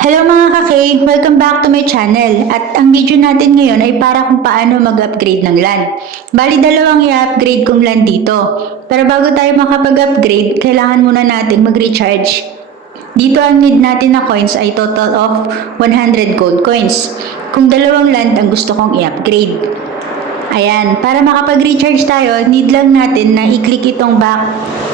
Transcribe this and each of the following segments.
Hello mga kake! Welcome back to my channel. At ang video natin ngayon ay para kung paano mag-upgrade ng LAN. Bali dalawang i-upgrade kong LAN dito. Pero bago tayo makapag-upgrade, kailangan muna natin mag-recharge. Dito ang need natin na coins ay total of 100 gold coins. Kung dalawang land ang gusto kong i-upgrade. Ayan, para makapag-recharge tayo, need lang natin na i-click itong back.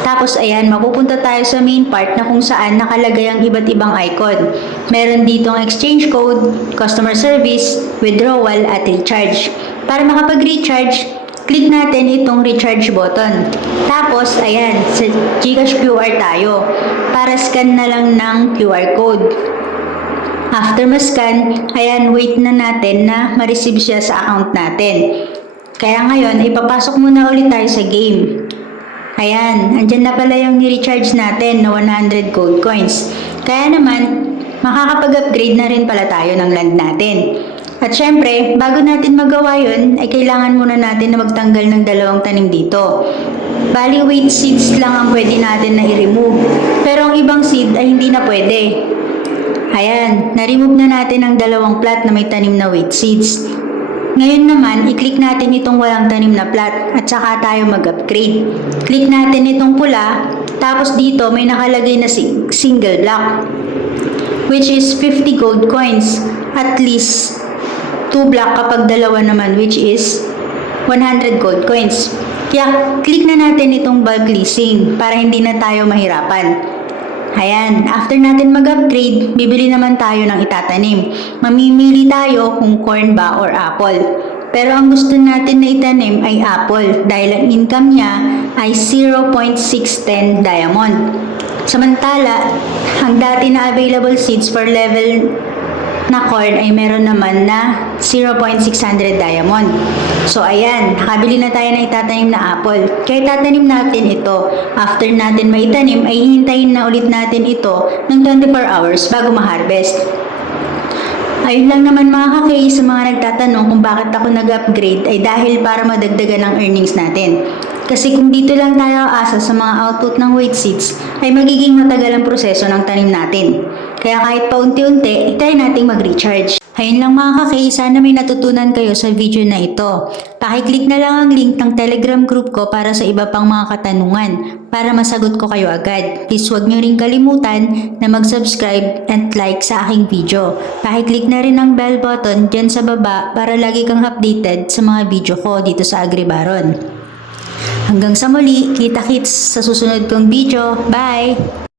Tapos ayan, mapupunta tayo sa main part na kung saan nakalagay ang iba't ibang icon. Meron ditong exchange code, customer service, withdrawal at recharge. Para makapag-recharge, click natin itong recharge button. Tapos ayan, sa Gcash QR tayo. Para scan na lang ng QR code. After ma-scan, ayan, wait na natin na ma-receive siya sa account natin. Kaya ngayon, ipapasok muna ulit tayo sa game. Ayan, andyan na pala yung ni-recharge natin na 100 gold coins. Kaya naman, makakapag-upgrade na rin pala tayo ng land natin. At syempre, bago natin magawa yun, ay kailangan muna natin na magtanggal ng dalawang tanim dito. Bali, weight seeds lang ang pwede natin na i-remove. Pero ang ibang seed ay hindi na pwede. Ayan, na-remove na natin ang dalawang plat na may tanim na weight seeds. Ngayon naman, i-click natin itong walang tanim na plat at saka tayo mag-upgrade. Click natin itong pula, tapos dito may nakalagay na si- single block which is 50 gold coins. At least 2 block kapag dalawa naman which is 100 gold coins. Kaya click na natin itong bulk leasing para hindi na tayo mahirapan. Ayan, after natin mag-upgrade, bibili naman tayo ng itatanim. Mamimili tayo kung corn ba or apple. Pero ang gusto natin na itanim ay apple dahil ang income niya ay 0.610 diamond. Samantala, ang dati na available seeds for level na corn ay meron naman na 0.600 diamond. So ayan, nakabili na tayo ng itatanim na apple. Kaya tatanim natin ito. After natin maitanim, ay hihintayin na ulit natin ito ng 24 hours bago ma-harvest. Ayun lang naman mga kakay sa mga nagtatanong kung bakit ako nag-upgrade ay dahil para madagdagan ang earnings natin. Kasi kung dito lang tayo asa sa mga output ng weight seeds, ay magiging matagal ang proseso ng tanim natin. Kaya kahit paunti-unti, itry nating mag-recharge. Ayun lang mga kakay, sana may natutunan kayo sa video na ito. Pakiclick na lang ang link ng telegram group ko para sa iba pang mga katanungan para masagot ko kayo agad. Please huwag nyo rin kalimutan na mag-subscribe and like sa aking video. Pakiclick na rin ang bell button dyan sa baba para lagi kang updated sa mga video ko dito sa Agribaron. Hanggang sa muli, kita-kits sa susunod kong video. Bye!